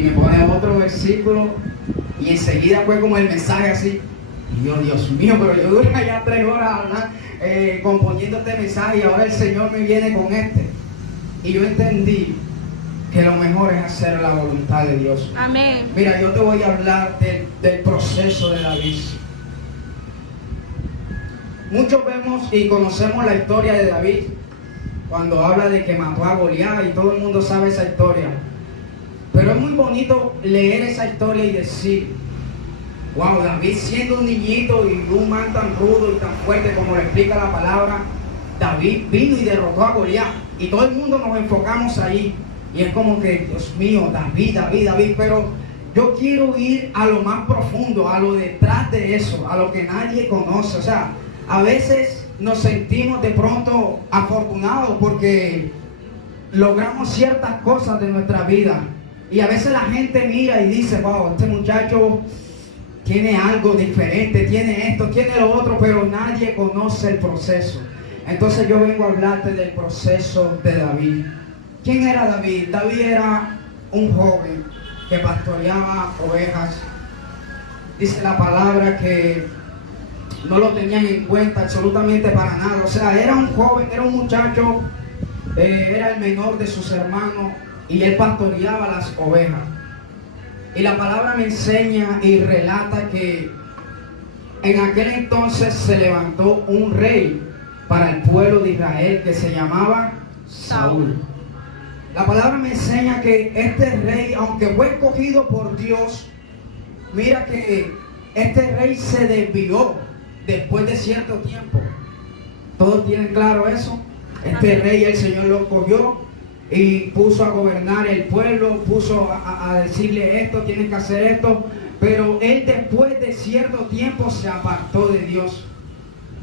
Y me pone otro versículo y enseguida fue como el mensaje así. Y yo, Dios mío, pero yo duré ya 3 horas componiendo este mensaje y ahora el Señor me viene con este. Y yo entendí que lo mejor es hacer la voluntad de Dios. Amén. Mira, yo te voy a hablar del proceso de David. Muchos vemos y conocemos la historia de David cuando habla de que mató a Goliat y todo el mundo sabe esa historia. Pero es muy bonito leer esa historia y decir, wow, David siendo un niñito y un man tan rudo y tan fuerte como lo explica la palabra, David vino y derrotó a Goliat. Y todo el mundo nos enfocamos ahí. Y es como que, Dios mío, David, pero yo quiero ir a lo más profundo, a lo detrás de eso, a lo que nadie conoce. O sea, a veces nos sentimos de pronto afortunados porque logramos ciertas cosas de nuestra vida. Y a veces la gente mira y dice, wow, este muchacho tiene algo diferente, tiene esto, tiene lo otro, pero nadie conoce el proceso. Entonces yo vengo a hablarte del proceso de David. ¿Quién era David? David era un joven que pastoreaba ovejas. Dice la palabra que no lo tenían en cuenta absolutamente para nada. O sea, era un joven, era un muchacho, era el menor de sus hermanos y él pastoreaba las ovejas. Y la palabra me enseña y relata que en aquel entonces se levantó un rey para el pueblo de Israel que se llamaba Saúl. La palabra me enseña que este rey, aunque fue escogido por Dios, mira que este rey se desvió después de cierto tiempo. ¿Todos tienen claro eso? Este rey, el Señor lo escogió y puso a gobernar el pueblo, puso a decirle esto, tienen que hacer esto, pero él después de cierto tiempo se apartó de Dios.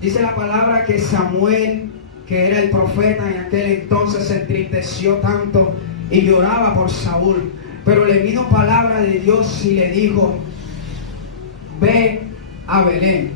Dice la palabra que Samuel, que era el profeta en aquel entonces, se entristeció tanto y lloraba por Saúl, pero le vino palabra de Dios y le dijo, ve a Belén,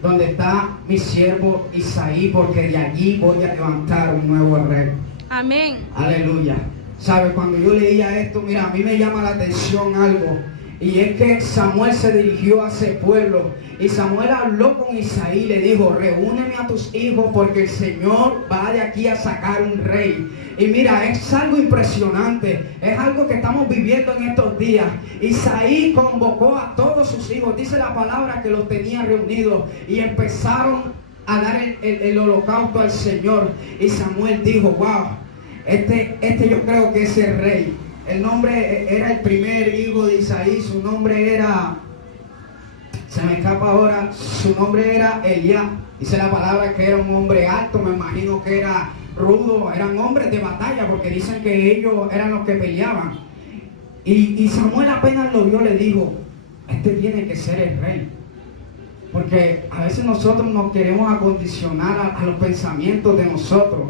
donde está mi siervo Isaí, porque de allí voy a levantar un nuevo rey. Amén. Aleluya. ¿Sabe? Cuando yo leía esto, mira, a mí me llama la atención algo. Y es que Samuel se dirigió a ese pueblo. Y Samuel habló con Isaí y le dijo, reúneme a tus hijos porque el Señor va de aquí a sacar un rey. Y mira, es algo impresionante. Es algo que estamos viviendo en estos días. Isaí convocó a todos sus hijos. Dice la palabra que los tenía reunidos. Y empezaron a dar el holocausto al Señor. Y Samuel dijo, wow, este yo creo que es el rey. El nombre era el primer hijo de Isaí, su nombre era, se me escapa ahora, su nombre era Eliab. Dice la palabra que era un hombre alto, me imagino que era rudo, eran hombres de batalla porque dicen que ellos eran los que peleaban. Y Samuel apenas lo vio, le dijo, este tiene que ser el rey. Porque a veces nosotros nos queremos acondicionar a los pensamientos de nosotros.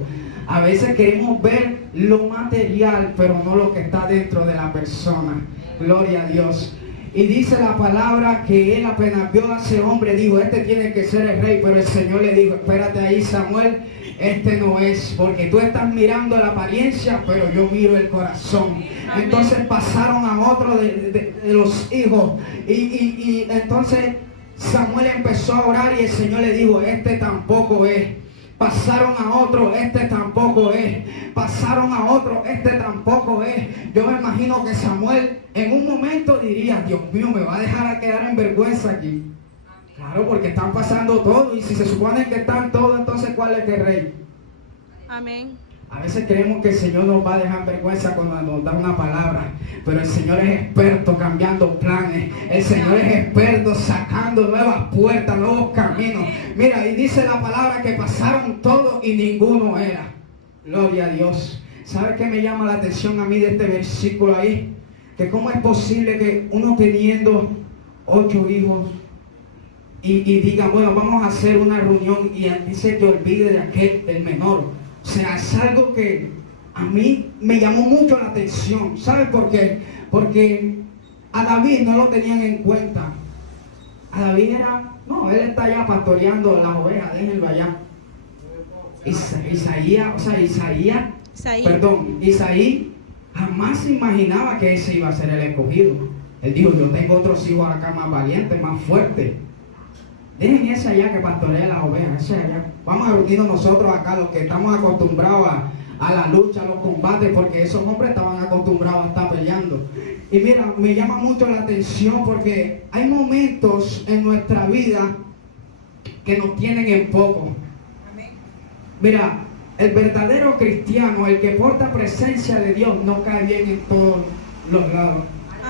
A veces queremos ver lo material, pero no lo que está dentro de la persona. Gloria a Dios. Y dice la palabra que él apenas vio a ese hombre, dijo, este tiene que ser el rey. Pero el Señor le dijo, espérate ahí, Samuel, este no es. Porque tú estás mirando la apariencia, pero yo miro el corazón. Amén. Entonces pasaron a otro de los hijos. Y entonces Samuel empezó a orar y el Señor le dijo, este tampoco es. Pasaron a otro, este tampoco es. Pasaron a otro, este tampoco es. Yo me imagino que Samuel en un momento diría, Dios mío, me va a dejar a quedar en vergüenza aquí. Claro, porque están pasando todo. Y si se supone que están todos, entonces ¿cuál es el rey? Amén. A veces creemos que el Señor nos va a dejar en vergüenza cuando nos da una palabra, pero el Señor es experto cambiando planes. El Señor es experto sacando nuevas puertas, nuevos caminos. Mira, y dice la palabra que pasaron todos y ninguno era. Gloria a Dios. ¿Sabe qué me llama la atención a mí de este versículo ahí? Que cómo es posible que uno teniendo 8 hijos y diga, bueno, vamos a hacer una reunión y a ti se te olvide de aquel, el menor. O sea, es algo que a mí me llamó mucho la atención. ¿Sabe por qué? Porque a David no lo tenían en cuenta. A David era, no, él está allá pastoreando las ovejas, déjenlo allá. Isaí jamás se imaginaba que ese iba a ser el escogido. Él dijo, yo tengo otros hijos acá más valientes, más fuertes. Dejen ese allá que pastorea las ovejas, ese allá. Vamos a reunirnos nosotros acá, los que estamos acostumbrados a la lucha, a los combates, porque esos hombres estaban acostumbrados a estar peleando. Y mira, me llama mucho la atención porque hay momentos en nuestra vida que nos tienen en poco. Mira, el verdadero cristiano, el que porta presencia de Dios, no cae bien en todos los lados,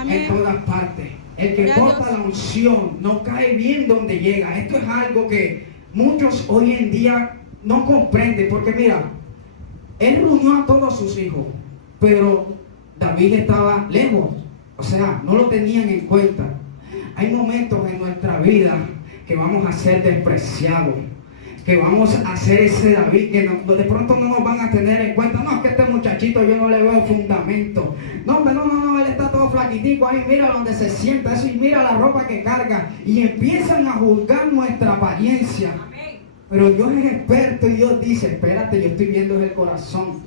en todas partes. El que porta la unción no cae bien donde llega. Esto es algo que muchos hoy en día no comprenden, porque mira, él reunió a todos sus hijos, pero David estaba lejos, o sea, no lo tenían en cuenta. Hay momentos en nuestra vida que vamos a ser despreciados, que vamos a ser ese David que de pronto no nos van a tener en cuenta. No, es que este muchachito yo no le veo fundamento. No, pero no, él está todo flaquitico ahí, mira donde se sienta, eso, y mira la ropa que carga. Y empiezan a juzgar nuestra apariencia. Pero Dios es experto y Dios dice, espérate, yo estoy viendo el corazón.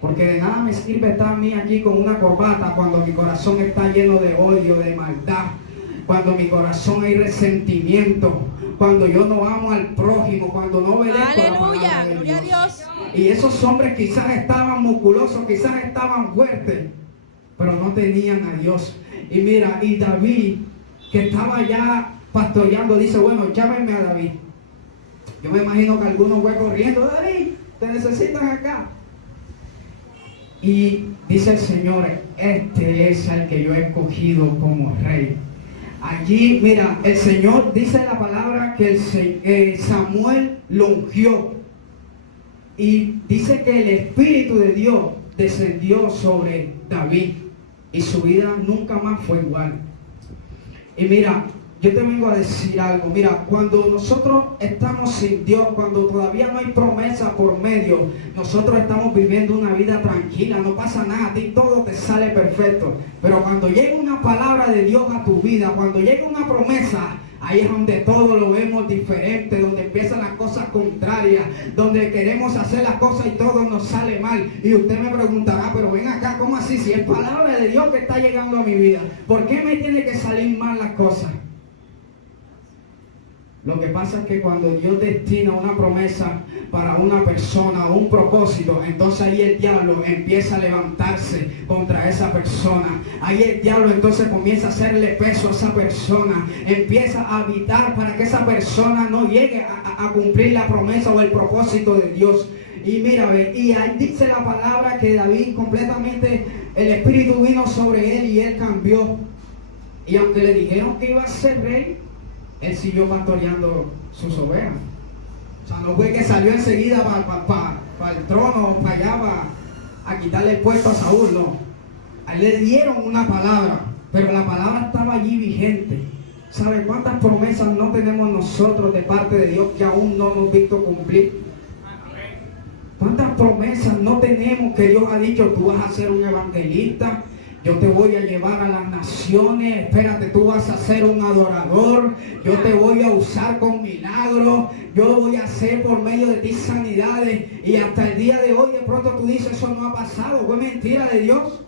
Porque de nada me sirve estar a mí aquí con una corbata cuando mi corazón está lleno de odio, de maldad. Cuando mi corazón hay resentimiento, cuando yo no amo al prójimo, cuando no obedezco a la palabra de Gloria a Dios. Dios. Y esos hombres quizás estaban musculosos, quizás estaban fuertes, pero no tenían a Dios. Y mira, y David, que estaba ya pastoreando, dice, bueno, llámenme a David. Yo me imagino que algunos fue corriendo, David, te necesitan acá. Y dice el Señor, este es el que yo he escogido como rey. Allí, mira, el Señor dice la palabra que Samuel lo ungió. Y dice que el Espíritu de Dios descendió sobre David. Y su vida nunca más fue igual. Y mira, yo te vengo a decir algo. Mira, cuando nosotros estamos sin Dios, cuando todavía no hay promesa por medio, nosotros estamos viviendo una vida tranquila, no pasa nada, a ti todo te sale perfecto. Pero cuando llega una palabra de Dios a tu vida, cuando llega una promesa, ahí es donde todo lo vemos diferente, donde empiezan las cosas contrarias, donde queremos hacer las cosas y todo nos sale mal. Y usted me preguntará, pero ven acá, ¿cómo así? Si es palabra de Dios que está llegando a mi vida, ¿por qué me tiene que salir mal las cosas? Lo que pasa es que cuando Dios destina una promesa para una persona o un propósito, entonces ahí el diablo empieza a levantarse contra esa persona. Ahí el diablo entonces comienza a hacerle peso a esa persona, empieza a habitar para que esa persona no llegue a cumplir la promesa o el propósito de Dios. Y mira, y ahí dice la palabra que David completamente, el Espíritu vino sobre él y él cambió. Y aunque le dijeron que iba a ser rey, él siguió pastoreando sus ovejas. O sea, no fue que salió enseguida para el trono, para allá, a quitarle el puesto a Saúl, no. A él le dieron una palabra, pero la palabra estaba allí vigente. ¿Sabe cuántas promesas no tenemos nosotros de parte de Dios que aún no hemos visto cumplir? ¿Cuántas promesas no tenemos que Dios ha dicho, tú vas a ser un evangelista? Yo te voy a llevar a las naciones, espérate, tú vas a ser un adorador, yo te voy a usar con milagros, yo voy a hacer por medio de ti sanidades, y hasta el día de hoy de pronto tú dices, eso no ha pasado, fue mentira de Dios.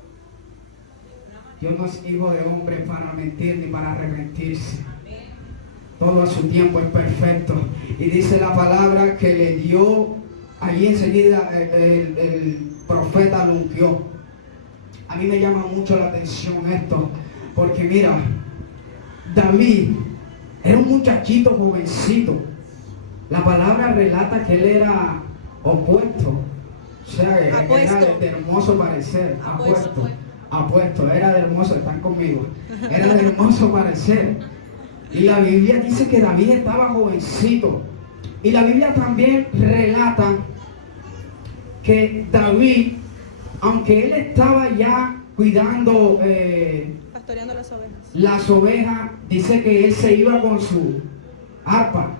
Dios no es hijo de hombre para mentir ni para arrepentirse. Todo a su tiempo es perfecto. Y dice la palabra que le dio, allí enseguida el profeta lo ungió. A mí me llama mucho la atención esto, porque mira, David era un muchachito jovencito. La palabra relata que él era opuesto, o sea, era de hermoso parecer, apuesto, era de hermoso, están conmigo, era de hermoso parecer. Y la Biblia dice que David estaba jovencito. Y la Biblia también relata que David, aunque él estaba ya cuidando, pastoreando las ovejas, dice que él se iba con su arpa.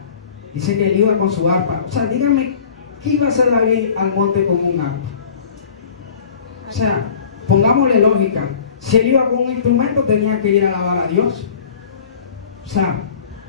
Dice que él iba con su arpa. O sea, dígame, ¿qué iba a hacer David al monte con un arpa? O sea, pongámosle lógica. Si él iba con un instrumento, tenía que ir a alabar a Dios. O sea,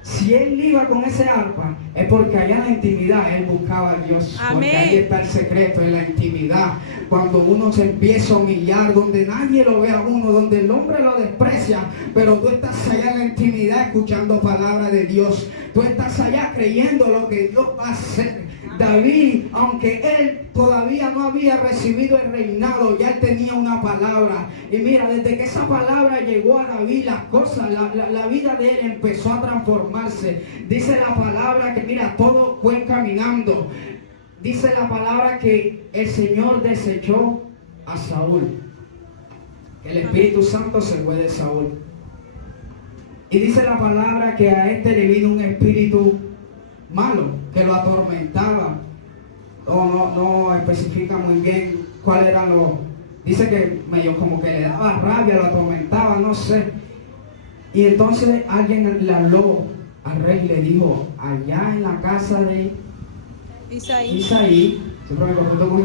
Si él iba con ese arpa, es porque allá en la intimidad él buscaba a Dios. Amén. Porque ahí está el secreto, en la intimidad. Cuando uno se empieza a humillar, donde nadie lo ve a uno, donde el hombre lo desprecia, pero tú estás allá en la intimidad escuchando palabra de Dios. Tú estás allá creyendo lo que Dios va a hacer. David, aunque él todavía no había recibido el reinado, ya él tenía una palabra. Y mira, desde que esa palabra llegó a David, las cosas, la vida de él empezó a transformarse. Dice la palabra que, mira, todo fue caminando. Dice la palabra que el Señor desechó a Saúl. Que el Espíritu Santo se fue de Saúl. Y dice la palabra que a este le vino un espíritu malo que lo atormentaba. No especifica muy bien cuál eran los. Dice que medio como que le daba rabia, lo atormentaba, no sé. Y entonces alguien le habló al rey y le dijo: allá en la casa de Isaí, siempre me confundo con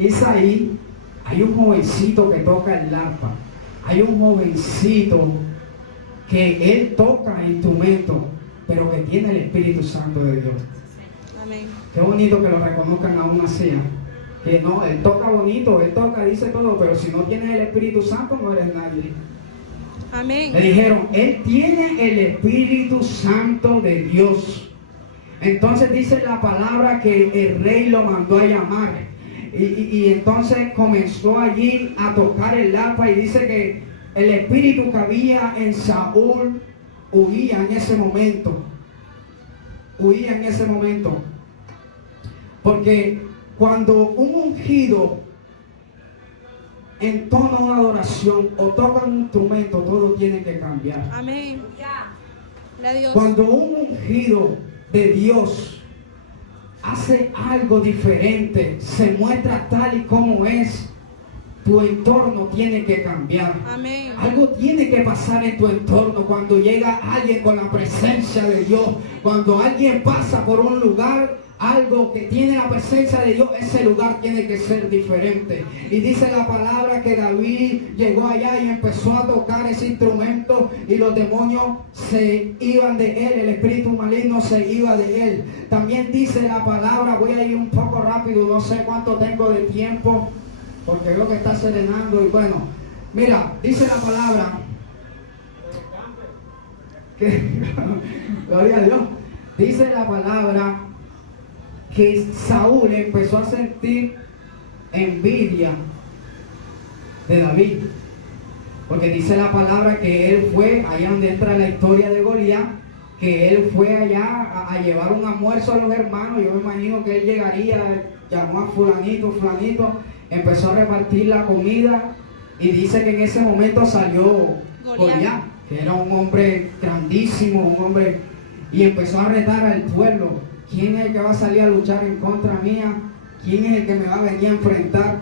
Isaí, hay un jovencito que toca el arpa. Hay un jovencito que él toca instrumentos, pero que tiene el Espíritu Santo de Dios. Amén. Qué bonito que lo reconozcan a una así. Que no, él toca bonito, él toca, dice todo, pero si no tienes el Espíritu Santo no eres nadie. Amén. Le dijeron, él tiene el Espíritu Santo de Dios. Entonces dice la palabra que el rey lo mandó a llamar. Y entonces comenzó allí a tocar el arpa y dice que el espíritu que había en Saúl huía en ese momento. Huía en ese momento. Porque cuando un ungido entona una adoración o toca un instrumento, todo tiene que cambiar. Amén. Gloria a Dios. Cuando un ungido de Dios hace algo diferente, se muestra tal y como es, tu entorno tiene que cambiar. Amén. Algo tiene que pasar en tu entorno cuando llega alguien con la presencia de Dios. Cuando alguien pasa por un lugar, algo que tiene la presencia de Dios, ese lugar tiene que ser diferente. Y dice la palabra que David llegó allá y empezó a tocar ese instrumento y los demonios se iban de él, el espíritu maligno se iba de él. También dice la palabra, voy a ir un poco rápido, no sé cuánto tengo de tiempo, porque veo que está serenando y bueno, mira, dice la palabra que, gloria a Dios, dice la palabra que Saúl empezó a sentir envidia de David, porque dice la palabra que él fue, allá donde entra la historia de Goliat, que él fue allá a llevar un almuerzo a los hermanos. Yo me imagino que él llegaría, llamó a fulanito, empezó a repartir la comida y dice que en ese momento salió Goliat, que era un hombre grandísimo, un hombre, y empezó a retar al pueblo. ¿Quién es el que va a salir a luchar en contra mía? ¿Quién es el que me va a venir a enfrentar?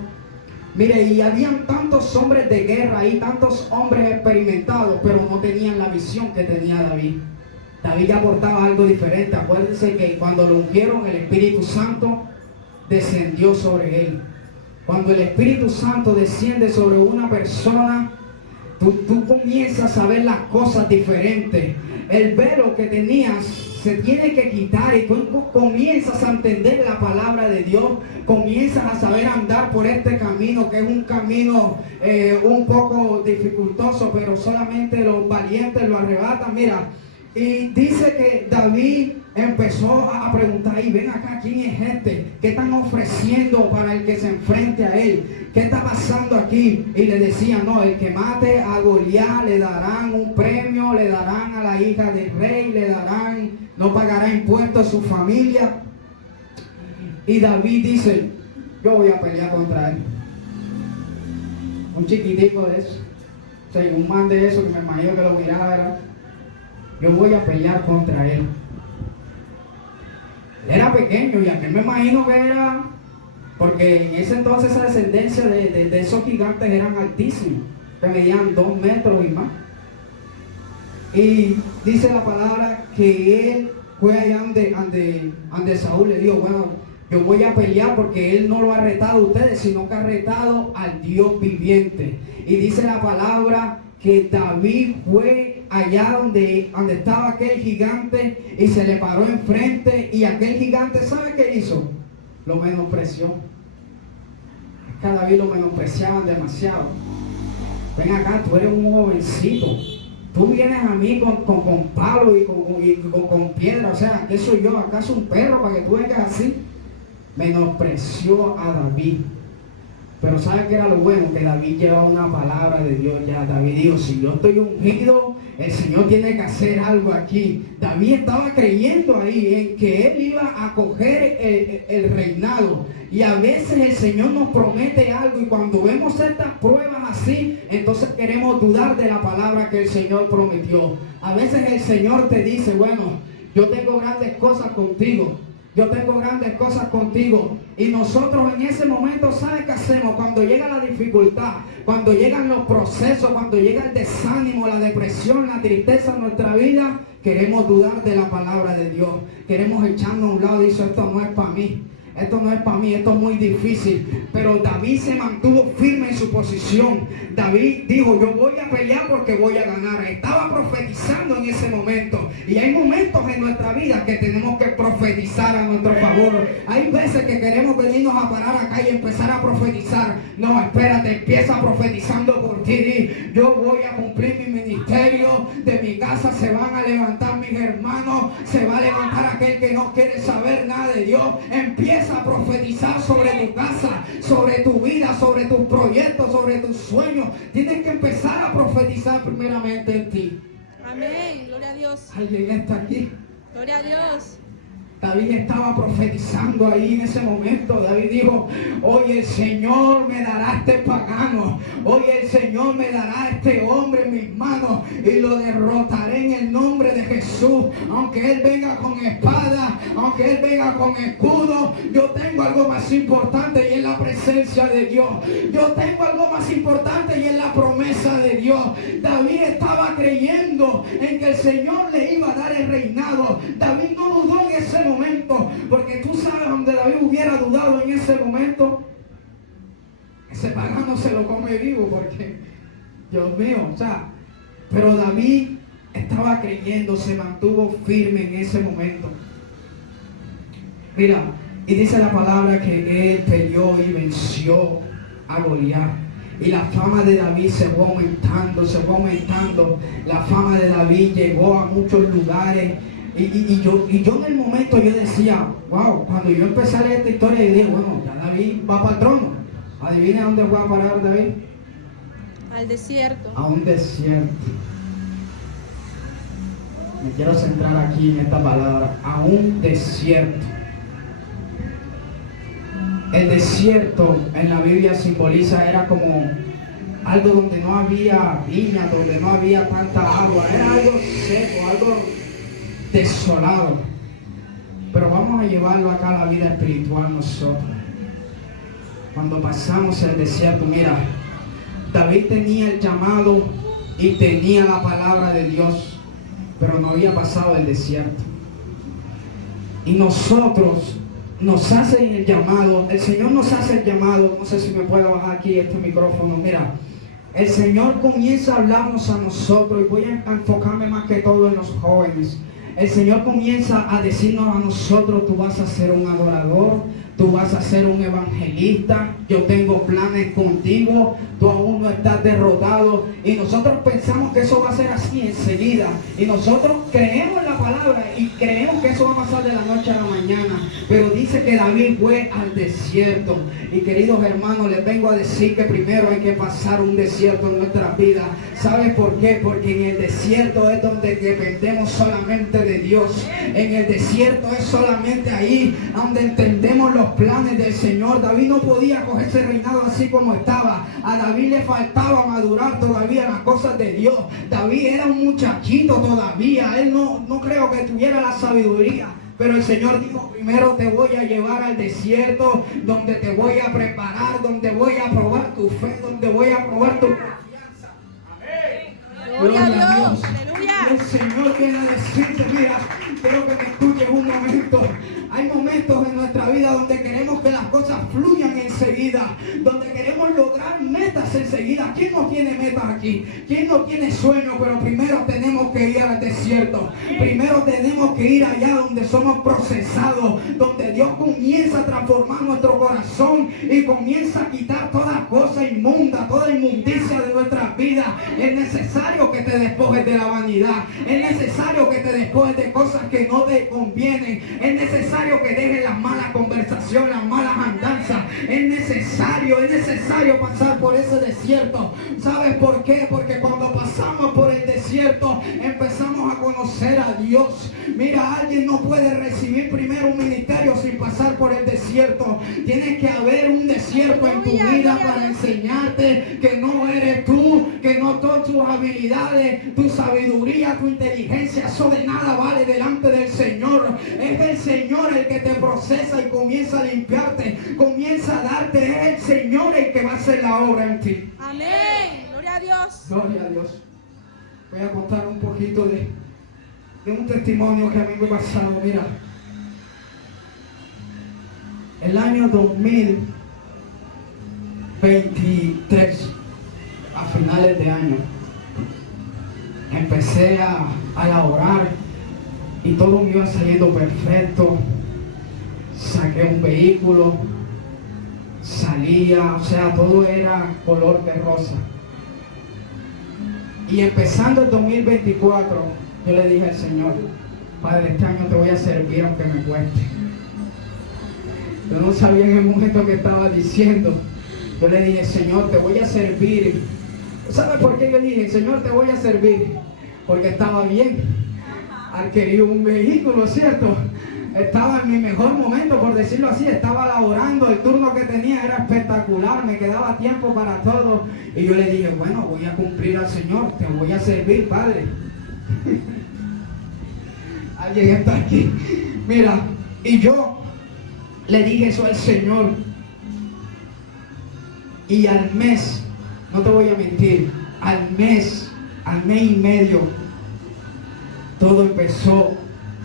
Mire, y habían tantos hombres de guerra ahí, tantos hombres experimentados, pero no tenían la visión que tenía David. David ya aportaba algo diferente. Acuérdense que cuando lo ungieron, el Espíritu Santo descendió sobre él. Cuando el Espíritu Santo desciende sobre una persona, tú comienzas a ver las cosas diferentes. El velo que tenías se tiene que quitar y tú comienzas a entender la palabra de Dios, comienzas a saber andar por este camino, que es un camino un poco dificultoso, pero solamente los valientes lo arrebatan. Mira, y dice que David empezó a preguntar, y ven acá, ¿quién es este? ¿Qué están ofreciendo para el que se enfrente a él? ¿Qué está pasando aquí? Y le decían, no, el que mate a Goliat le darán un premio, le darán a la hija del rey, le darán, no pagará impuestos a su familia. Y David dice, yo voy a pelear contra él. Un chiquitico de eso, o sea, un man de eso que me imagino que lo miraba, ¿verdad? Yo voy a pelear contra él. Él era pequeño y aquel me imagino que era, porque en ese entonces esa descendencia de esos gigantes eran altísimos, que medían 2 metros y más. Y dice la palabra que él fue allá donde Saúl le dijo, bueno, yo voy a pelear porque él no lo ha retado a ustedes, sino que ha retado al Dios viviente. Y dice la palabra que David fue allá donde estaba aquel gigante y se le paró enfrente, y aquel gigante, ¿sabe qué hizo? Lo menospreció. Es que a David lo menospreciaban demasiado. Ven acá, tú eres un jovencito. Tú vienes a mí con palo y con piedra. O sea, ¿qué soy yo? ¿Acaso un perro para que tú vengas así? Menospreció a David. Pero ¿sabe qué era lo bueno? Que David llevaba una palabra de Dios ya. David dijo, si yo estoy ungido, el Señor tiene que hacer algo aquí. David estaba creyendo ahí en que él iba a coger el reinado. Y a veces el Señor nos promete algo, y cuando vemos estas pruebas así, entonces queremos dudar de la palabra que el Señor prometió. A veces el Señor te dice, bueno, yo tengo grandes cosas contigo. Yo tengo grandes cosas contigo. Y nosotros en ese momento, ¿sabe qué hacemos? Cuando llega la dificultad, cuando llegan los procesos, cuando llega el desánimo, la depresión, la tristeza en nuestra vida, queremos dudar de la palabra de Dios. Queremos echarnos a un lado y decir, esto no es para mí. Esto no es para mí, esto es muy difícil. Pero David se mantuvo firme en su posición. David dijo, yo voy a pelear porque voy a ganar. Estaba profetizando en ese momento. Y hay momentos en nuestra vida que tenemos que profetizar a nuestro favor. Hay veces que queremos venirnos a parar acá y empezar a profetizar. No, espérate, empieza profetizando por ti. Yo voy a cumplir mi ministerio. De mi casa se van a levantar mis hermanos. Se va a levantar aquel que no quiere saber nada de Dios. Empieza a profetizar sobre tu casa, sobre tu vida, sobre tus proyectos, sobre tus sueños. Tienes que empezar a profetizar primeramente en ti. Amén. Gloria a Dios. ¿Alguien está aquí? Gloria a Dios. David estaba profetizando ahí en ese momento. David dijo, hoy el Señor me dará este pagano, hoy el Señor me dará este hombre en mis manos y lo derrotaré en el nombre de Jesús. Aunque él venga con espada, aunque él venga con escudo, yo tengo algo más importante y es la presencia de Dios. Yo tengo algo más importante y es la promesa de Dios. David estaba creyendo en que el Señor le iba a dar el reinado. David no dudó en ese momento, porque tú sabes donde David hubiera dudado en ese momento, ese pagano se lo come vivo, porque Dios mío, o sea, pero David estaba creyendo, se mantuvo firme en ese momento. Mira, y dice la palabra que él peleó y venció a Goliat. Y la fama de David se fue aumentando, se fue aumentando. La fama de David llegó a muchos lugares. Y yo en el momento yo decía, wow, cuando yo empecé a leer esta historia, yo dije, bueno, ya David va para el trono. ¿Adivina dónde fue a parar David? Al desierto. A un desierto. Me quiero centrar aquí en esta palabra, a un desierto. El desierto en la Biblia simboliza, era como algo donde no había viña, donde no había tanta agua, era algo seco, algo desolado. Pero vamos a llevarlo acá a la vida espiritual nosotros. Cuando pasamos el desierto, mira, David tenía el llamado y tenía la palabra de Dios, pero no había pasado el desierto. Y nosotros nos hace el llamado, el Señor nos hace el llamado. No sé si me puedo bajar aquí este micrófono. Mira, el Señor comienza a hablarnos a nosotros, y voy a enfocarme más que todo en los jóvenes. El Señor comienza a decirnos a nosotros, tú vas a ser un adorador, tú vas a ser un evangelista, yo tengo planes contigo, tú aún no estás derrotado. Y nosotros pensamos que eso va a ser así enseguida, y nosotros creemos en la palabra y creemos que eso va a pasar de la noche a la mañana. Pero dice que David fue al desierto. Y queridos hermanos, les vengo a decir que primero hay que pasar un desierto en nuestra vida. ¿Sabes por qué? Porque en el desierto es donde dependemos solamente de Dios. En el desierto es solamente ahí donde entendemos los planes del Señor. David no podía coger ese reinado así como estaba. A David le faltaba madurar todavía las cosas de Dios. David era un muchachito todavía. Él no creo que tuviera la sabiduría. Pero el Señor dijo, primero te voy a llevar al desierto, donde te voy a preparar, donde voy a probar tu fe, donde voy a probar tu confianza. Amén. Gloria a Dios. Aleluya. El Señor viene a decirte, mira, quiero que me escuches un momento. Hay momentos en nuestra vida donde queremos que las cosas fluyan enseguida, donde queremos lograr metas enseguida. ¿Quién no tiene metas aquí? ¿Quién no tiene sueños? Pero primero tenemos que ir al desierto. Primero tenemos que ir allá donde somos procesados, donde Dios comienza a transformar nuestro corazón y comienza a quitar toda cosa inmunda, toda inmundicia de nuestras vidas. Es necesario que te despojes de la vanidad. Es necesario que te despojes de cosas que no te convienen. Es necesario que dejes las malas conversaciones, las malas andanzas. Es necesario pasar por ese desierto. ¿Sabes por qué? Porque cuando pasamos por el desierto empezamos a conocer a Dios. Mira, alguien no puede recibir primero un ministerio sin pasar por el desierto. Tiene que haber un desierto en tu vida para enseñarte que no eres tú, que no todas tus habilidades, tu sabiduría, tu inteligencia, eso de nada vale delante del Señor. Es el Señor el que te procesa y comienza a limpiarte, comienza a darte. Es el Señor el que va a hacer la obra en ti. Amén. Gloria a Dios. Gloria a Dios. Voy a contar un poquito de un testimonio que a mí me ha pasado. Mira, el año 2023, a finales de año, empecé a laborar y todo me iba saliendo perfecto. Saqué un vehículo, salía, o sea, todo era color de rosa. Y empezando el 2024, yo le dije al Señor: Padre, este año te voy a servir aunque me cueste. Yo no sabía en el momento que estaba diciendo. Yo le dije: Señor, te voy a servir. ¿Sabe por qué yo dije: Señor, te voy a servir? Porque estaba bien. Adquirí un vehículo, ¿cierto? Estaba en mi mejor momento, por decirlo así. Estaba laborando, el turno que tenía era espectacular, me quedaba tiempo para todo. Y yo le dije: bueno, voy a cumplir al Señor, te voy a servir, Padre. Alguien está aquí. Mira, y yo le dije eso al Señor. Y al mes, no te voy a mentir, al mes y medio, todo empezó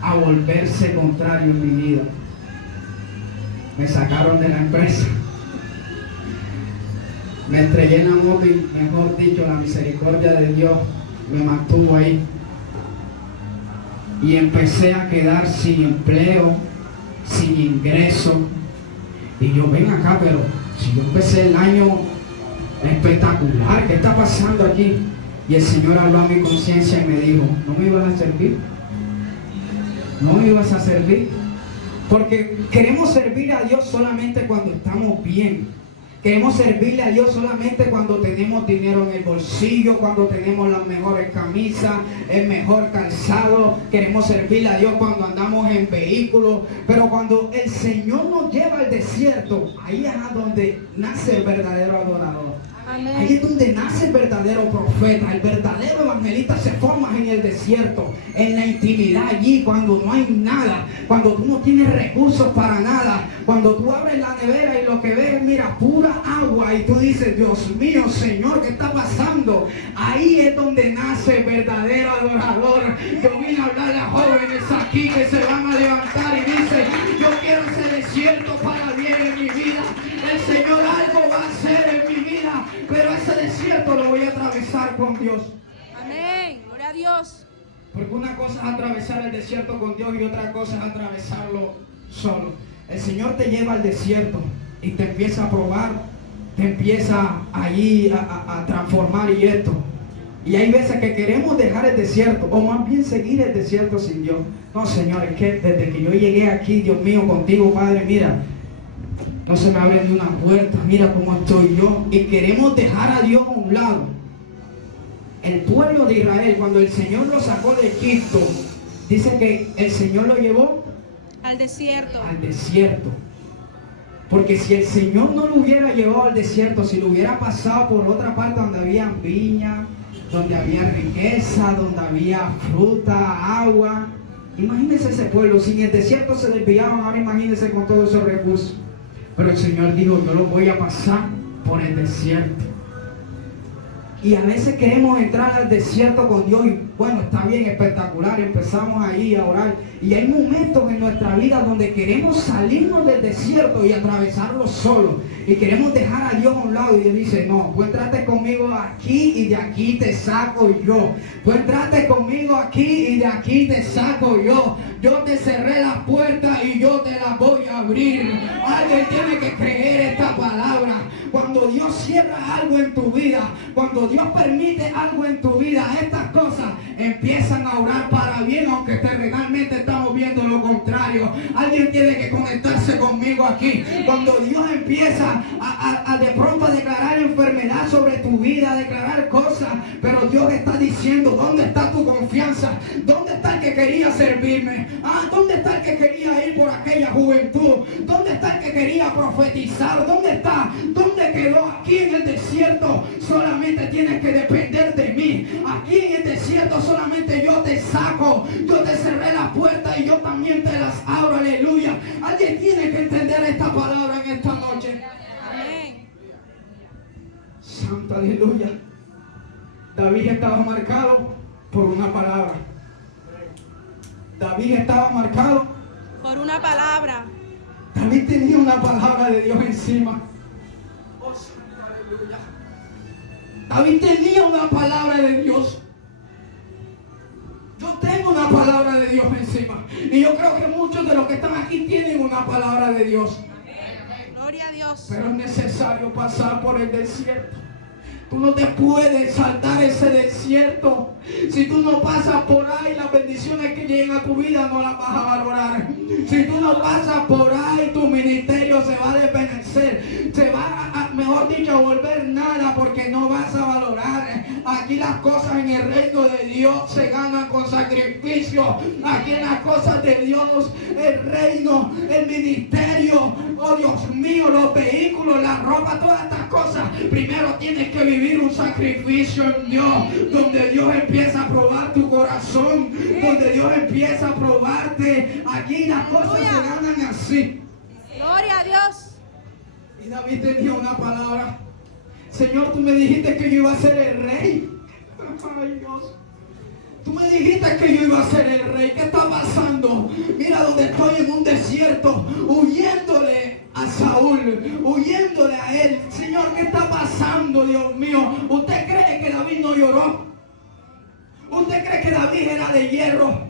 a volverse contrario en mi vida. Me sacaron de la empresa, me estrellé en la moto y, mejor dicho, la misericordia de Dios me mantuvo ahí. Y empecé a quedar sin empleo, sin ingreso. Y yo: ven acá, pero si yo empecé el año espectacular, ¿qué está pasando aquí? Y el Señor habló a mi conciencia y me dijo: ¿no me ibas a servir? ¿No me ibas a servir? Porque queremos servir a Dios solamente cuando estamos bien. Queremos servirle a Dios solamente cuando tenemos dinero en el bolsillo, cuando tenemos las mejores camisas, el mejor calzado. Queremos servirle a Dios cuando andamos en vehículos. Pero cuando el Señor nos lleva al desierto, ahí es donde nace el verdadero adorador. Amén. Ahí es donde nace el verdadero profeta, el verdadero evangelista. Se forma en el desierto, en la intimidad, allí cuando no hay nada, cuando tú no tienes recursos para nada, cuando tú abres la nevera y lo que ves, mira, pura agua, y tú dices: Dios mío, Señor, ¿qué está pasando? Ahí es donde nace el verdadero adorador. Yo vine a hablarle a jóvenes aquí que se van a levantar y dicen: yo quiero ese desierto para bien en mi vida. El Señor algo va a hacer en mi vida, pero ese desierto lo voy a atravesar con Dios. Amén. Gloria a Dios. Porque una cosa es atravesar el desierto con Dios y otra cosa es atravesarlo solo. El Señor te lleva al desierto y te empieza a probar, te empieza allí a transformar y esto. Y hay veces que queremos dejar el desierto, o más bien seguir el desierto sin Dios. No, Señor, es que desde que yo llegué aquí, Dios mío, contigo, Padre, mira, no se me abre ni una puerta, mira cómo estoy yo. Y queremos dejar a Dios a un lado. El pueblo de Israel, cuando el Señor lo sacó de Egipto, dice que el Señor lo llevó al desierto. Al desierto. Porque si el Señor no lo hubiera llevado al desierto, si lo hubiera pasado por otra parte donde había viña, donde había riqueza, donde había fruta, agua, imagínense ese pueblo. Si en el desierto se desviaban, ahora imagínense con todos esos recursos. Pero el Señor dijo: yo lo voy a pasar por el desierto. Y a veces queremos entrar al desierto con Dios y bueno, está bien, espectacular, empezamos ahí a orar. Y hay momentos en nuestra vida donde queremos salirnos del desierto y atravesarlo solo. Y queremos dejar a Dios a un lado y Él dice, no, tú entraste conmigo aquí y de aquí te saco yo. Tú entraste conmigo aquí y de aquí te saco yo. Yo te cerré la puerta y yo te la voy a abrir. Alguien tiene que creer esta palabra. Cuando Dios cierra algo en tu vida, cuando Dios permite algo en tu vida, estas cosas empiezan a orar para bien, aunque terrenalmente estamos viendo lo contrario. Alguien tiene que conectarse conmigo aquí. Cuando Dios empieza a de pronto a declarar enfermedad sobre tu vida, a declarar cosas, pero Dios está diciendo, ¿dónde está tu confianza? ¿Dónde está el que quería servirme? ¿Dónde está el que quería ir por aquella juventud? ¿Dónde está el que quería profetizar? ¿Dónde está? ¿Dónde quedó? Aquí en el desierto solamente tienes que depender de mí. Aquí en el desierto solamente yo te saco. Yo te cerré la puerta y yo también te las abro. Aleluya. Alguien tiene que entender esta palabra en esta noche. Amén. Santa aleluya. David estaba marcado por una palabra. David estaba marcado Por una palabra. David tenía una palabra de Dios encima. Oh, Santa aleluya. David tenía una palabra de Dios. Yo tengo una palabra de Dios encima. Y yo creo que muchos de los que están aquí tienen una palabra de Dios. Gloria a Dios. Pero es necesario pasar por el desierto. Tú no te puedes saltar ese desierto. Si tú no pasas por ahí, las bendiciones que llegan a tu vida no las vas a valorar. Si tú no pasas por ahí, tu ministerio se va a desvanecer. Se va a, mejor dicho, a volver nada, porque no vas a valorar. Aquí las cosas en el reino de Dios se ganan con sacrificio. Aquí en las cosas de Dios, el reino, el ministerio, oh Dios mío, los vehículos, la ropa, todas estas cosas. Primero tienes que vivir un sacrificio en Dios, donde Dios empieza a probar tu corazón, donde Dios empieza a probarte. Aquí las cosas se ganan así. Gloria a Dios. Y David tenía una palabra. Señor, tú me dijiste que yo iba a ser el rey. Ay, Dios. Tú me dijiste que yo iba a ser el rey. ¿Qué está pasando? Mira donde estoy, en un desierto, huyéndole a Saúl, huyéndole a él. Señor, ¿qué está pasando, Dios mío? ¿Usted cree que David no lloró? ¿Usted cree que David era de hierro?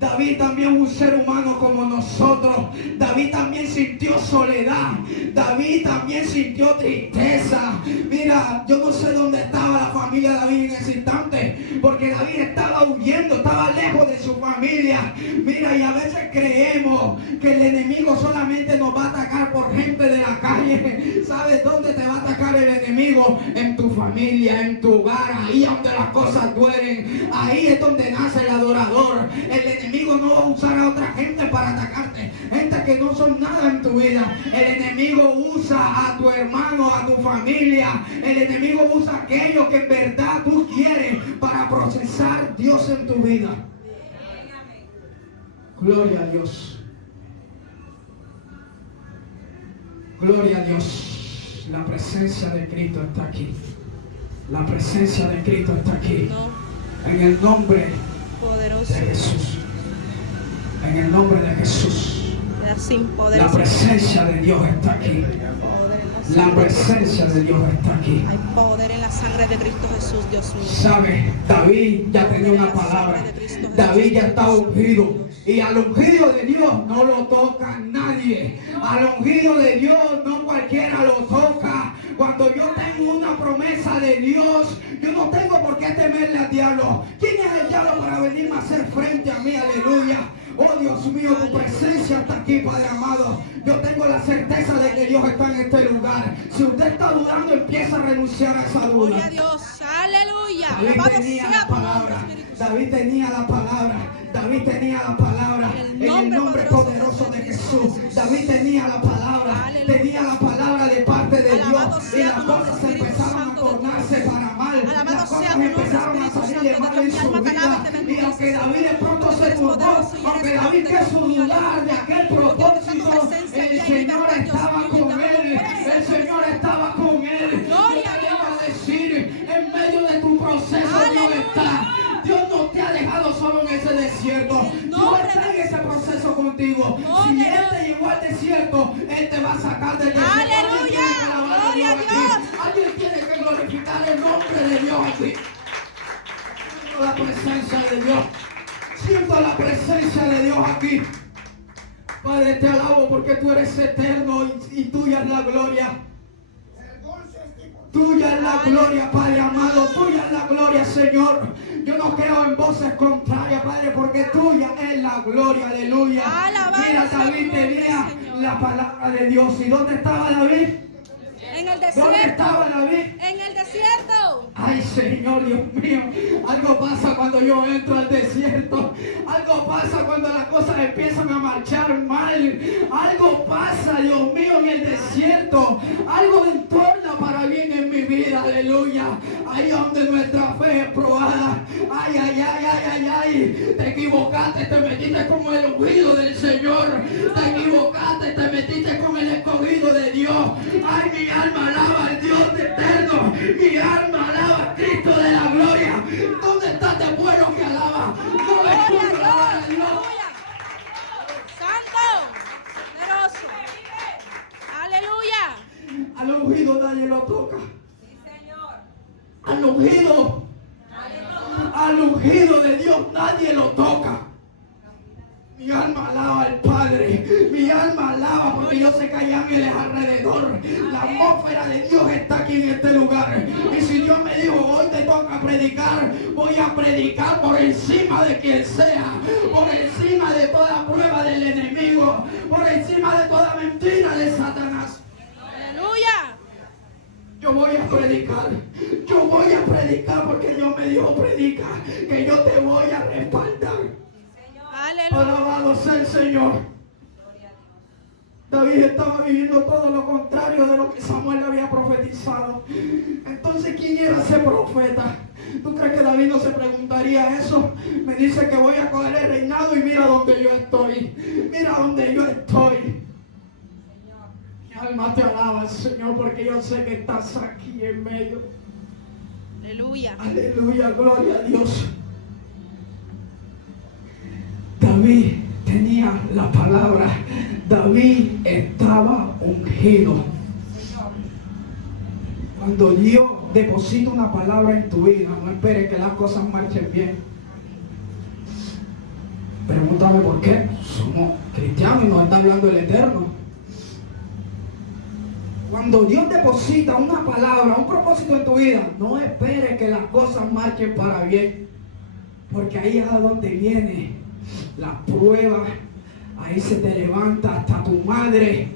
David también es un ser humano como nosotros. David también sintió soledad. David también sintió tristeza. Mira, yo no sé dónde estaba la familia de David en ese instante, porque David estaba huyendo, estaba lejos de su familia. Mira, y a veces creemos que el enemigo solamente nos va a atacar por gente de la calle. ¿Sabes dónde te va a atacar el enemigo? En tu familia, en tu hogar, ahí donde las cosas duelen. Ahí es donde nace el adorador. El enemigo no va a usar a otra gente para atacarte, gente que no son nada en tu vida. El enemigo usa a tu hermano, a tu familia. El enemigo usa a aquello que en verdad tú quieres para procesar Dios en tu vida. Gloria a Dios. Gloria a Dios. La presencia de Cristo está aquí. La presencia de Cristo está aquí. En el nombre Poderoso. de Jesús. En el nombre de Jesús. Sin poder. La presencia de Dios está aquí. La presencia de Dios está aquí. Hay poder en la sangre de Cristo Jesús, Dios mío. ¿Sabe? David ya tenía una palabra. David ya estaba ungido. Y al ungido de Dios no lo toca nadie. Al ungido de Dios no cualquiera lo toca. Cuando yo tengo una promesa de Dios, yo no tengo por qué temerle al diablo. ¿Quién es el diablo para venirme a hacer frente a mí? Aleluya. Oh Dios mío, tu presencia está aquí, Padre amado. Yo tengo la certeza de que Dios está en este lugar. Si usted está dudando, empieza a renunciar a esa duda. Gloria a Dios. Aleluya. David Alabado tenía sea la tu nombre, palabra. Espíritu Santo. David tenía la palabra. David tenía la palabra. En el nombre poderoso de Jesús. David tenía la palabra. Tenía la palabra de parte de Dios. Y las cosas empezaron a tornarse para mal. Las cosas empezaron a salirle mal en su vida. Y aunque David de pronto se mudó, aunque David quiso dudar de aquel propósito, el Señor estaba con él. El Señor estaba con él. Yo te quiero decir desierto. En Dios nombre está en de ese Jesús. proceso contigo. Si Poderoso. Él te llevó al desierto, Él te va a sacar del desierto. Aleluya. Alguien tiene que alabar a Gloria a Dios Dios. aquí. Alguien tiene que glorificar el nombre de Dios aquí. Siento la presencia de Dios. Siento la presencia de Dios aquí. Padre, te alabo porque tú eres eterno y tuya es la gloria. Tuya es la gloria, Padre amado. Tuya es la gloria, Señor. Yo no creo en voces contrarias, Padre, porque tuya es la gloria. Aleluya. Alabanza Mira, a tu David nombre, tenía Señor. la palabra de Dios. ¿Y dónde estaba David? En el ¿Dónde desierto. estaba David? En el desierto. Ay, Señor, Dios mío, algo pasa cuando yo entro al desierto. Algo pasa cuando las cosas empiezan a marchar mal. Algo pasa, Dios mío, en el desierto. Algo entorna para bien en mi vida, aleluya. Ahí donde nuestra fe es probada. Ay, ay, ay, ay, ay, ay. Te equivocaste, te metiste con el ungido del Señor. Te equivocaste, te metiste con el escogido de Dios. Ay, mi alma alaba al Dios eterno. Mi alma alaba a Cristo de la gloria. ¿Dónde está este pueblo que alaba? No le Gloria a escucho alabar a Dios. Dios. Aleluya. Santo. Poderoso. Aleluya. Al ungido nadie lo toca. Al ungido. Al ungido de Dios nadie lo toca. Mi alma alaba al Padre. Mi alma alaba porque yo sé que hay ángeles alrededor. La atmósfera de Dios está aquí en este lugar. Y si Dios me dijo, hoy te toca predicar, voy a predicar por encima de quien sea. Por encima de toda prueba del enemigo. Por encima de toda mentira de Satanás. Aleluya. Yo voy a predicar. Yo voy a predicar porque Dios me dijo, predica. Que yo te voy a respaldar. Aleluya. Alabado sea el Señor. David estaba viviendo todo lo contrario de lo que Samuel había profetizado. Entonces, ¿quién era ese profeta? ¿Tú crees que David no se preguntaría eso? Me dice que voy a coger el reinado y mira donde yo estoy. Mira donde yo estoy. Mi alma te alaba, Señor, porque yo sé que estás aquí en medio. Aleluya. Aleluya, gloria a Dios. David tenía la palabra. David estaba ungido. Cuando Dios deposita una palabra en tu vida, no esperes que las cosas marchen bien. Pregúntame por qué. Somos cristianos y nos está hablando el Eterno. Cuando Dios deposita una palabra, un propósito en tu vida, no esperes que las cosas marchen para bien. Porque ahí es a donde viene la prueba. Ahí se te levanta hasta tu madre.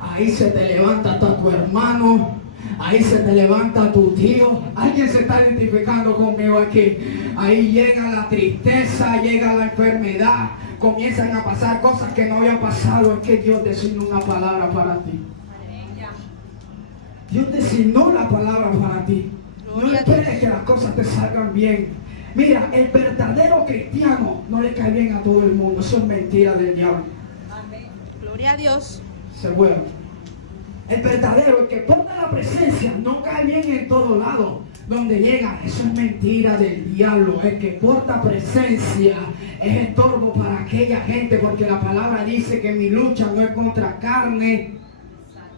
Ahí se te levanta hasta tu hermano. Ahí se te levanta tu tío. Alguien se está identificando conmigo aquí. Ahí llega la tristeza, llega la enfermedad. Comienzan a pasar cosas que no habían pasado. Es que Dios designó una palabra para ti. Dios designó la palabra para ti. No esperes que las cosas te salgan bien. Mira, el verdadero cristiano no le cae bien a todo el mundo. Eso es mentira del diablo. Gloria a Dios. Se vuelve. El verdadero, el que porta la presencia, no cae bien en todo lado. Donde llega, eso es mentira del diablo. El que porta presencia es estorbo para aquella gente, porque la palabra dice que mi lucha no es contra carne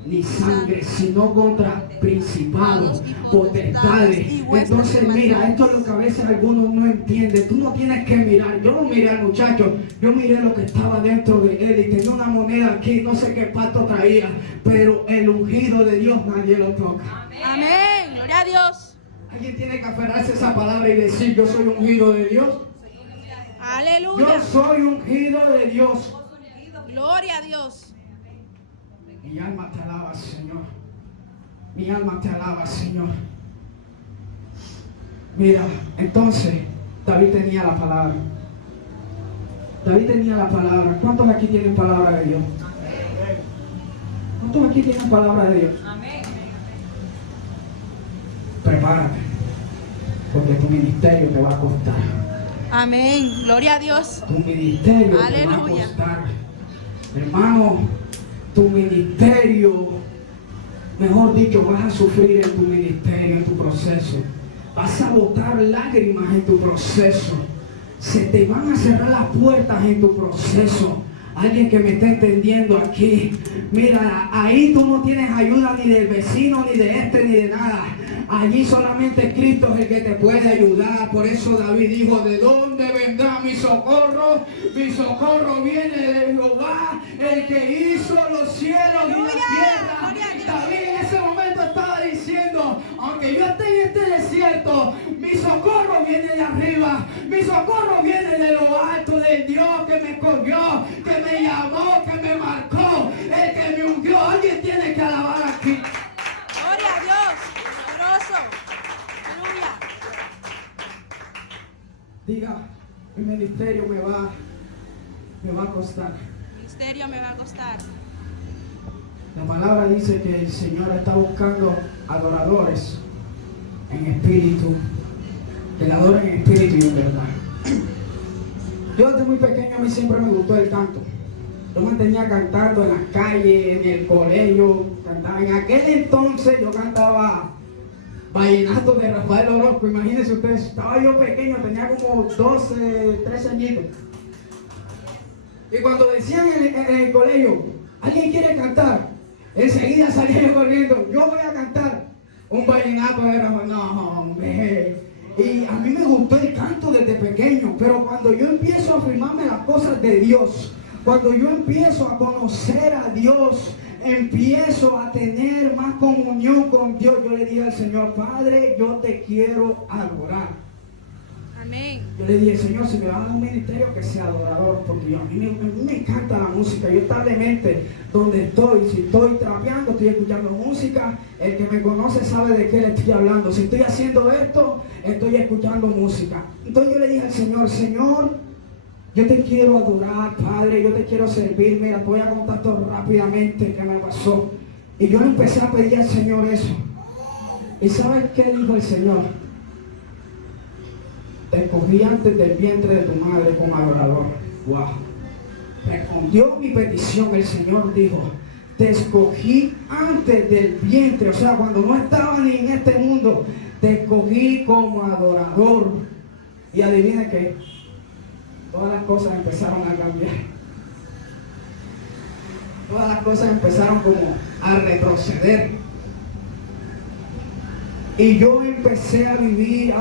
ni sangre, sino contra principados, potestades. Entonces mira, esto es lo que a veces algunos no entienden. Tú no tienes que mirar. Yo no miré al muchacho, yo miré lo que estaba dentro de él y tenía una moneda aquí, no sé qué pacto traía, pero el ungido de Dios nadie lo toca. Amén. Gloria a Dios. Alguien tiene que aferrarse a esa palabra y decir, yo soy ungido de Dios. Aleluya. Yo soy ungido de Dios. Gloria a Dios. Mi alma te alaba, Señor. Mi alma te alaba, Señor. Mira, entonces, David tenía la palabra. David tenía la palabra. ¿Cuántos aquí tienen palabra de Dios? ¿Cuántos aquí tienen palabra de Dios? Prepárate, porque tu ministerio te va a costar. Amén. Gloria a Dios. Tu ministerio te va a Aleluya. costar. Hermano, tu ministerio, mejor dicho, vas a sufrir en tu ministerio, en tu proceso. Vas a botar lágrimas en tu proceso. Se te van a cerrar las puertas en tu proceso. Alguien que me está entendiendo aquí. Mira, ahí tú no tienes ayuda ni del vecino, ni de este, ni de nada. Allí solamente Cristo es el que te puede ayudar. Por eso David dijo, ¿de dónde vendrá mi socorro? Mi socorro viene de Jehová, el que hizo los cielos y la tierra. David en ese momento estaba diciendo, aunque yo esté en este desierto, mi socorro viene de arriba. Mi socorro viene de lo alto, del Dios que me escogió, que me llamó, que me marcó, el que me ungió. Alguien tiene que alabar aquí. Gloria a Dios. Poderoso. Aleluya. Diga, mi ministerio me va a costar. El ministerio me va a costar. La palabra dice que el Señor está buscando adoradores en espíritu, que le adoren en espíritu y en verdad. Yo desde muy pequeño a mí siempre me gustó el canto. Yo me mantenía cantando en las calles, en el colegio, cantaba. En aquel entonces yo cantaba vallenato de Rafael Orozco. Imagínense ustedes, estaba yo pequeño, tenía como 12, 13 añitos. Y cuando decían en el colegio, ¿alguien quiere cantar? Enseguida salía yo corriendo, yo voy a cantar un vallenato de Rafael. No, hombre. Y a mí me gustó el canto desde pequeño, pero cuando yo empiezo a afirmarme las cosas de Dios, cuando yo empiezo a conocer a Dios, empiezo a tener más comunión con Dios, yo le dije al Señor, Padre, yo te quiero adorar. Amén. Yo le dije, Señor, si me vas a dar un ministerio que sea adorador, porque a mí me encanta la música. Yo establemente donde estoy, si estoy trapeando, estoy escuchando música. El que me conoce sabe de qué le estoy hablando. Si estoy haciendo esto, estoy escuchando música. Entonces yo le dije al Señor, Señor, yo te quiero adorar, Padre, yo te quiero servir. Mira, te voy a contar todo rápidamente qué me pasó. Y yo empecé a pedir al Señor eso. ¿Y sabes qué dijo el Señor? Te escogí antes del vientre de tu madre como adorador. Wow. Respondió mi petición. El Señor dijo, te escogí antes del vientre. O sea, cuando no estaba ni en este mundo, te escogí como adorador. Y adivina qué, todas las cosas empezaron a cambiar. Todas las cosas empezaron como a retroceder. Y yo empecé a vivir,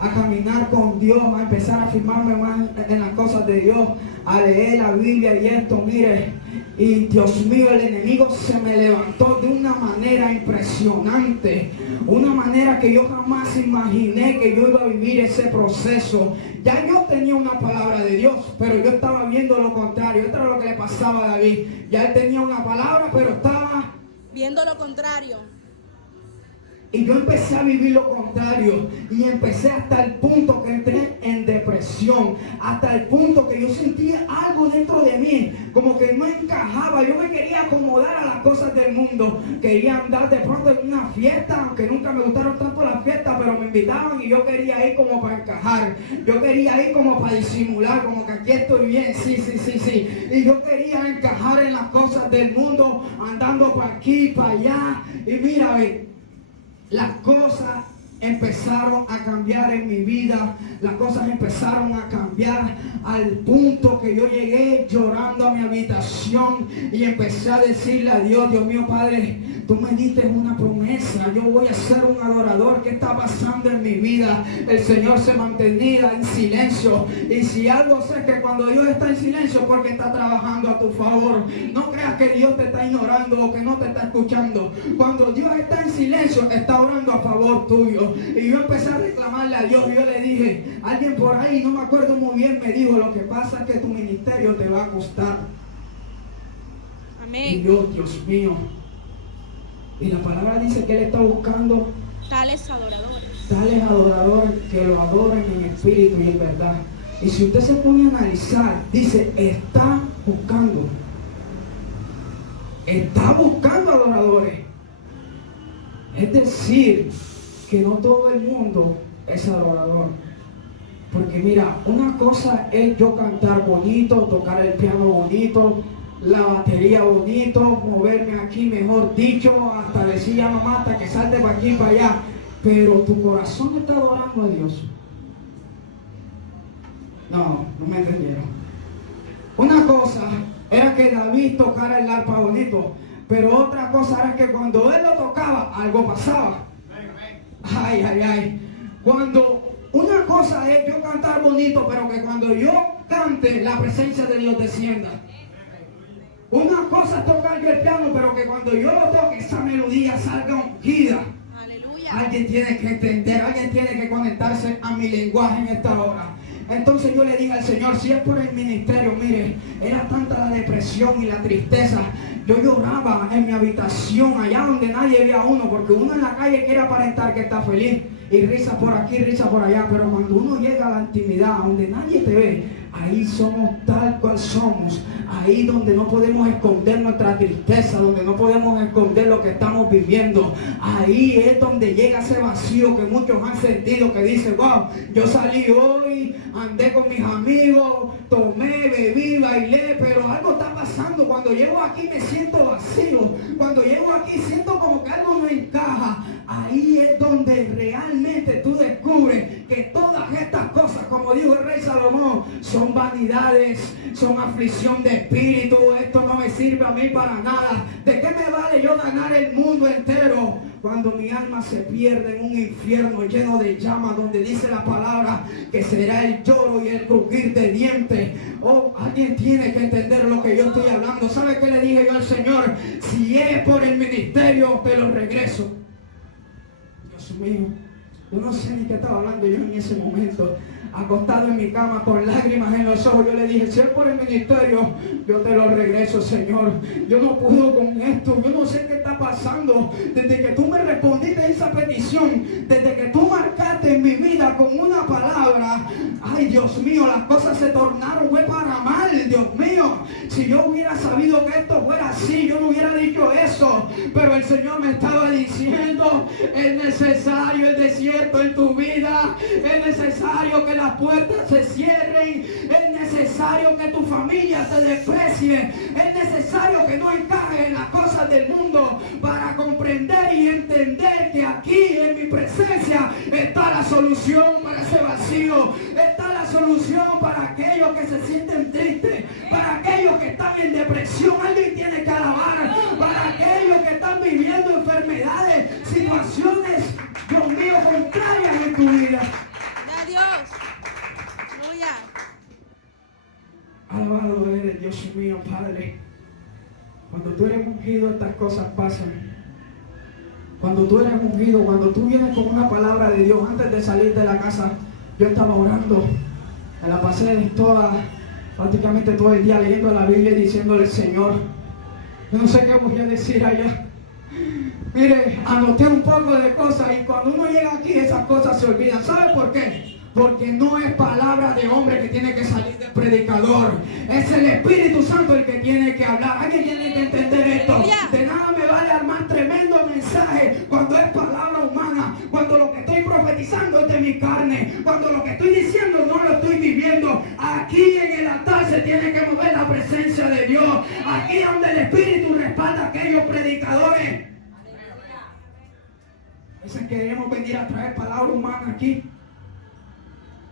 a caminar con Dios, a empezar a afirmarme más en las cosas de Dios, a leer la Biblia y esto, mire, y Dios mío, el enemigo se me levantó de una manera impresionante, una manera que yo jamás imaginé que yo iba a vivir ese proceso. Ya yo tenía una palabra de Dios, pero yo estaba viendo lo contrario. Esto era lo que le pasaba a David. Ya él tenía una palabra, pero estaba viendo lo contrario. Y yo empecé a vivir lo contrario. Y empecé hasta el punto que entré en depresión. Hasta el punto que yo sentía algo dentro de mí. Como que no encajaba. Yo me quería acomodar a las cosas del mundo. Quería andar de pronto en una fiesta. Aunque nunca me gustaron tanto las fiestas. Pero me invitaban y yo quería ir como para encajar. Yo quería ir como para disimular. Como que aquí estoy bien. Sí. Y yo quería encajar en las cosas del mundo. Andando para aquí, para allá. Y mira, las cosas empezaron a cambiar en mi vida. Las cosas empezaron a cambiar al punto que yo llegué llorando a mi habitación y empecé a decirle a Dios, Dios mío, Padre, tú me diste una promesa, yo voy a ser un adorador. ¿Qué está pasando en mi vida? El Señor se mantenía en silencio. Y si algo sé que cuando Dios está en silencio, porque está trabajando a tu favor. No creas que Dios te está ignorando o que no te está escuchando. Cuando Dios está en silencio, está orando a favor tuyo. Y yo empecé a reclamarle a Dios. Y yo le dije, alguien por ahí, no me acuerdo muy bien, me dijo, lo que pasa es que tu ministerio te va a costar. Amén. Y yo, Dios mío. Y la palabra dice que Él está buscando tales adoradores que lo adoren en espíritu y en verdad. Y si usted se pone a analizar, dice, está buscando adoradores. Es decir, que no todo el mundo es adorador. Porque mira, una cosa es yo cantar bonito, tocar el piano bonito, la batería bonito, moverme aquí, mejor dicho, hasta decir ya mamá, hasta que salte para aquí y para allá. Pero tu corazón está adorando a Dios. No me entendieron. Una cosa era que David tocara el arpa bonito, pero otra cosa era que cuando él lo tocaba, algo pasaba. Ay. Una cosa es yo cantar bonito, pero que cuando yo cante, la presencia de Dios descienda. Una cosa es tocar el piano, pero que cuando yo lo toque, esa melodía salga ungida. Aleluya. Alguien tiene que entender, alguien tiene que conectarse a mi lenguaje en esta hora. Entonces yo le dije al Señor, si es por el ministerio, mire, era tanta la depresión y la tristeza. Yo lloraba en mi habitación, allá donde nadie veía a uno, porque uno en la calle quiere aparentar que está feliz, y risa por aquí, risa por allá, pero cuando uno llega a la intimidad, donde nadie te ve, ahí somos tal cual somos. Ahí donde no podemos esconder nuestra tristeza, donde no podemos esconder lo que estamos viviendo. Ahí es donde llega ese vacío que muchos han sentido, que dicen, wow, yo salí hoy, andé con mis amigos, tomé, bebí, bailé, pero algo está pasando. Cuando llego aquí me siento vacío. Cuando llego aquí siento como que algo no encaja. Ahí es donde realmente tú descubres que todas estas cosas, como dijo el rey Salomón, son vanidades, son aflicción de espíritu. Esto no me sirve a mí para nada. ¿De qué me vale yo ganar el mundo entero cuando mi alma se pierde en un infierno lleno de llamas, donde dice la palabra que será el lloro y el crujir de dientes? Oh, alguien tiene que entender lo que yo estoy hablando. ¿Sabe qué le dije yo al Señor? Si es por el ministerio, te lo regreso. Dios mío, yo no sé ni qué estaba hablando yo en ese momento. Acostado en mi cama con lágrimas en los ojos, yo le dije, si es por el ministerio, yo te lo regreso, Señor. Yo no puedo con esto, yo no sé qué está pasando. Desde que tú me respondiste esa petición, desde que tú marcaste en mi vida con una palabra, ay Dios mío, las cosas se tornaron, fue para mal, Dios mío. Si yo hubiera sabido que esto fuera así, yo no hubiera dicho eso. Pero el Señor me estaba diciendo, es necesario el desierto en tu vida, es necesario que las puertas se cierren, es necesario que tu familia se desprecie, es necesario que no encajes en las cosas del mundo para comprender y entender que aquí en mi presencia está la solución para ese vacío, está la solución para aquellos que se sienten tristes, para aquellos que están en depresión. Alguien tiene que alabar, para aquellos que están viviendo enfermedades, situaciones, Dios mío, contrarias en tu vida. ¡Da Dios! ¡Aleluya! Alabado eres, Dios mío, Padre. Cuando tú eres ungido, estas cosas pasan. Cuando tú eres ungido, cuando tú vienes con una palabra de Dios, antes de salir de la casa, yo estaba orando. Me la pasé prácticamente todo el día leyendo la Biblia y diciéndole, Señor, yo no sé qué voy a decir allá. Mire, anoté un poco de cosas y cuando uno llega aquí, esas cosas se olvidan. ¿Sabe por qué? Porque no es palabra de hombre que tiene que salir del predicador. Es el Espíritu Santo el que tiene que hablar. Alguien tiene que entender esto. De nada me vale armar tremendo mensaje cuando es palabra humana, cuando lo que estoy profetizando es de mi carne, cuando lo que estoy diciendo no lo estoy viviendo. Aquí en el altar se tiene que mover la presencia de Dios. Aquí donde el Espíritu respalda a aquellos predicadores. A veces queremos venir a traer palabra humana aquí.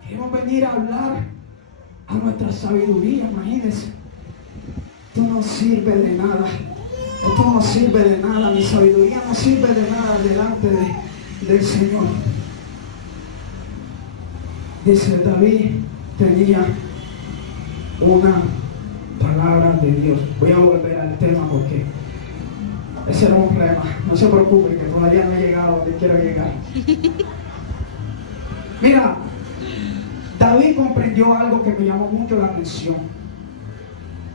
Queremos venir a hablar a nuestra sabiduría, imagínense. Esto no sirve de nada. Esto no sirve de nada. Mi sabiduría no sirve de nada delante del Señor. Dice, David tenía una palabra de Dios. Voy a volver al tema porque ese era un problema. No se preocupe que todavía no he llegado donde quiero llegar. Mira, David comprendió algo que me llamó mucho la atención.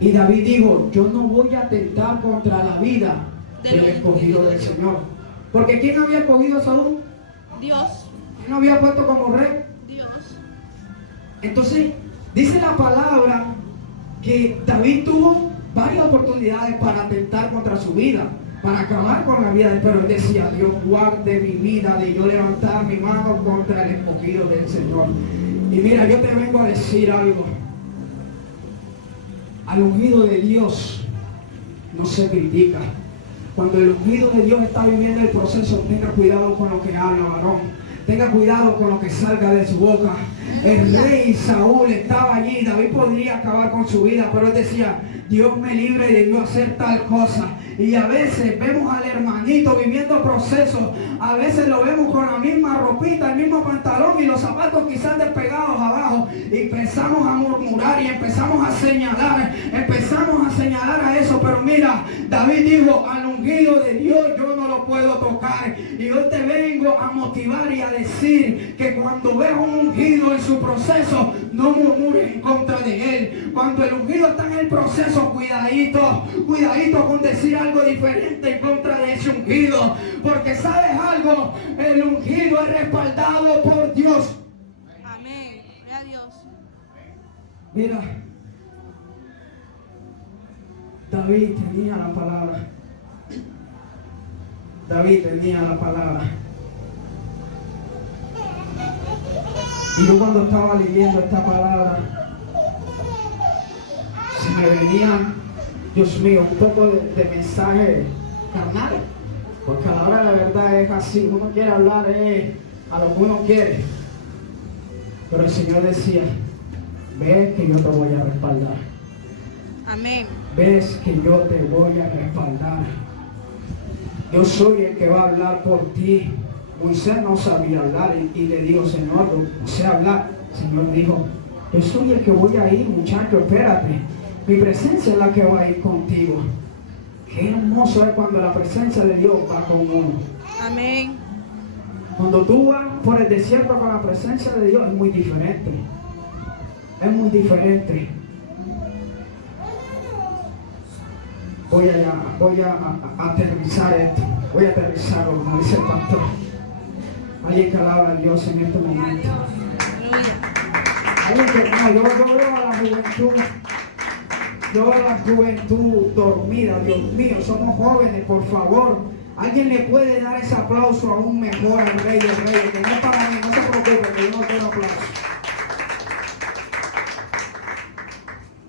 Y David dijo, yo no voy a atentar contra la vida del escogido del Señor. Porque ¿quién había escogido a Saúl? Dios. ¿Quién lo había puesto como rey? Dios. Entonces, dice la palabra que David tuvo varias oportunidades para atentar contra su vida, para acabar con la vida, pero él decía, Dios guarde mi vida de yo levantar mi mano contra el escogido del Señor. Y mira, yo te vengo a decir algo. Al ungido de Dios no se critica. Cuando el ungido de Dios está viviendo el proceso, tenga cuidado con lo que habla, varón. Tenga cuidado con lo que salga de su boca. El rey Saúl estaba allí. David podría acabar con su vida, pero él decía: Dios me libre de yo hacer tal cosa. Y a veces vemos al hermanito viviendo procesos. A veces lo vemos con la misma ropita, el mismo pantalón y los zapatos quizás despegados abajo. Y empezamos a murmurar y empezamos a señalar a eso. Pero mira, David dijo: al ungido de Dios yo no lo puedo tocar. Y yo te vengo a motivar y a decir que cuando veas un ungido en su proceso, no murmures en contra de él. Cuando el ungido está en el proceso, cuidadito con decir algo diferente en contra de ese ungido. Porque ¿sabes algo? El ungido es respaldado por Dios. Amén. Gloria a Dios. Mira, David tenía la palabra. David tenía la palabra. Y yo cuando estaba leyendo esta palabra, se me venía, Dios mío, un poco de mensaje carnal. Porque a la hora de la verdad es así. Uno quiere hablar a lo que uno quiere. Pero el Señor decía: ves que yo te voy a respaldar. Amén. Ves que yo te voy a respaldar. Yo soy el que va a hablar por ti. Moisés no sabía hablar y le dijo: Señor, no sé hablar. El Señor dijo: yo soy el que voy a ir, muchacho, espérate. Mi presencia es la que va a ir contigo. Qué hermoso es cuando la presencia de Dios va con uno. Amén. Cuando tú vas por el desierto con la presencia de Dios es muy diferente. Es muy diferente. Voy a aterrizar esto. Voy a aterrizarlo, como dice el pastor. Alguien que alaba a Dios en este momento. Alguien que no, yo veo a la juventud. Yo veo a la juventud dormida. Dios mío, somos jóvenes, por favor. Alguien le puede dar ese aplauso aún mejor al Rey de Reyes, que no es para mí, no se preocupe, que yo no quiero aplauso.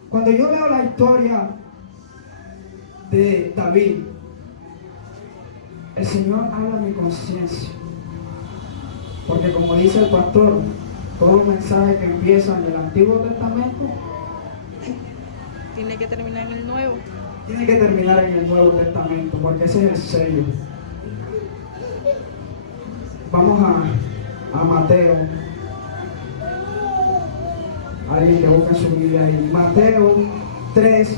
Cuando yo leo la historia de David, el Señor habla a mi conciencia. Porque como dice el pastor, todo mensaje que empieza en el Antiguo Testamento Tiene que terminar en el Nuevo. tiene que terminar en el Nuevo Testamento, porque ese es el sello. Vamos a Mateo. Alguien que busca su Biblia ahí. Mateo 3.